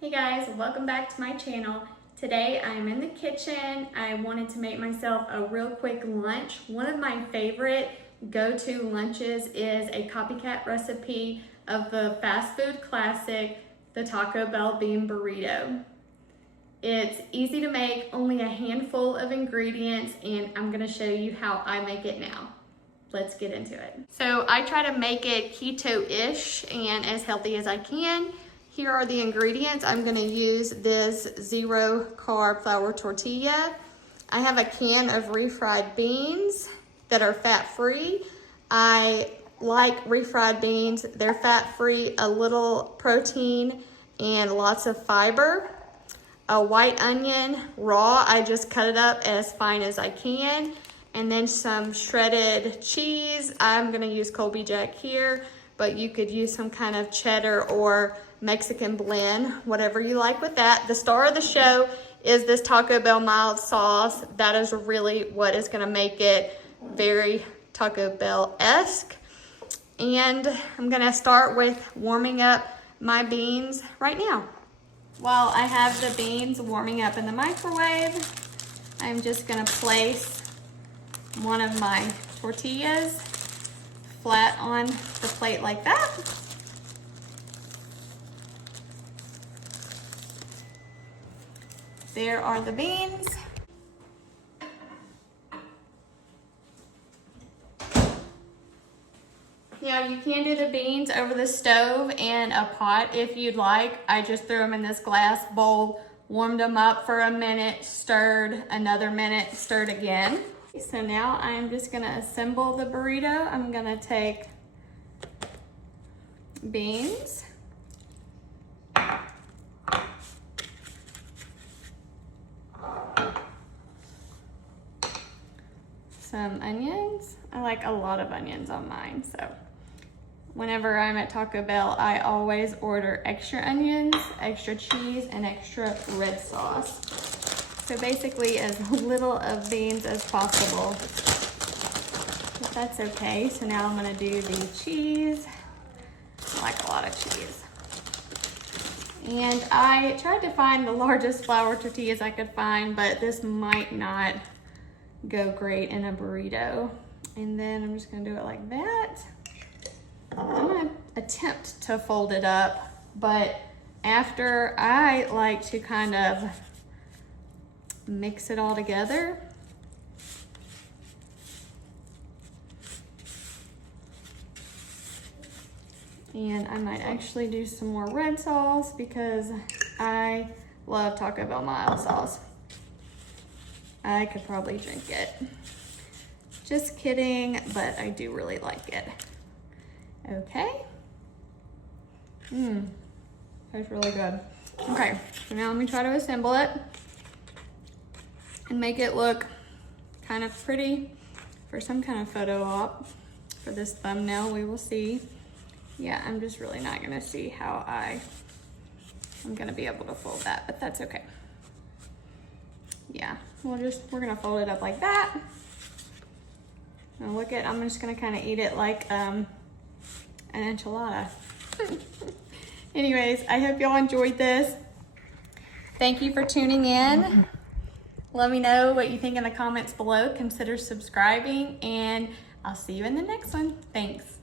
Hey guys, welcome back to my channel. Today I'm in the kitchen. I wanted to make myself a real quick lunch. One of my favorite go-to lunches is a copycat recipe of the fast food classic, the Taco Bell bean burrito. It's easy to make, only a handful of ingredients, and I'm gonna show you how I make it now. Let's get into it. So I try to make it keto-ish and as healthy as I can. Here are the ingredients. I'm gonna use this 0-carb flour tortilla. I have a can of refried beans that are fat-free. I like refried beans. They're fat-free, a little protein, and lots of fiber. A white onion, raw. I just cut it up as fine as I can. And then some shredded cheese. I'm gonna use Colby Jack here, but you could use some kind of cheddar or Mexican blend, whatever you like with that. The star of the show is this Taco Bell mild sauce. That is really what is gonna make it very Taco Bell-esque. And I'm gonna start with warming up my beans right now. While I have the beans warming up in the microwave, I'm just gonna place one of my tortillas flat on the plate like that. There are the beans. Now you can do the beans over the stove in a pot if you'd like. I just threw them in this glass bowl, warmed them up for a minute, stirred, another minute, stirred again. So now I'm just gonna assemble the burrito. I'm gonna take beans, some onions. I like a lot of onions on mine, so whenever I'm at Taco Bell, I always order extra onions, extra cheese, and extra red sauce. So basically as little of beans as possible, but that's okay. So now I'm gonna do the cheese. I like a lot of cheese. And I tried to find the largest flour tortillas I could find, but this might not go great in a burrito. And then I'm just gonna do it like that. I'm gonna attempt to fold it up, but after I like to kind of mix it all together. And I might actually do some more red sauce because I love Taco Bell mild sauce. I could probably drink it. Just kidding, but I do really like it. Okay. That's really good. Okay, so now let me try to assemble it and make it look kind of pretty for some kind of photo op. For this thumbnail, we will see. Yeah, I'm just really not gonna see how I'm gonna be able to fold that, but that's okay. Yeah, we're gonna fold it up like that. Now look at, I'm just gonna kind of eat it like an enchilada. Anyways, I hope y'all enjoyed this. Thank you for tuning in. Let me know what you think in the comments below. Consider subscribing, and I'll see you in the next one. Thanks.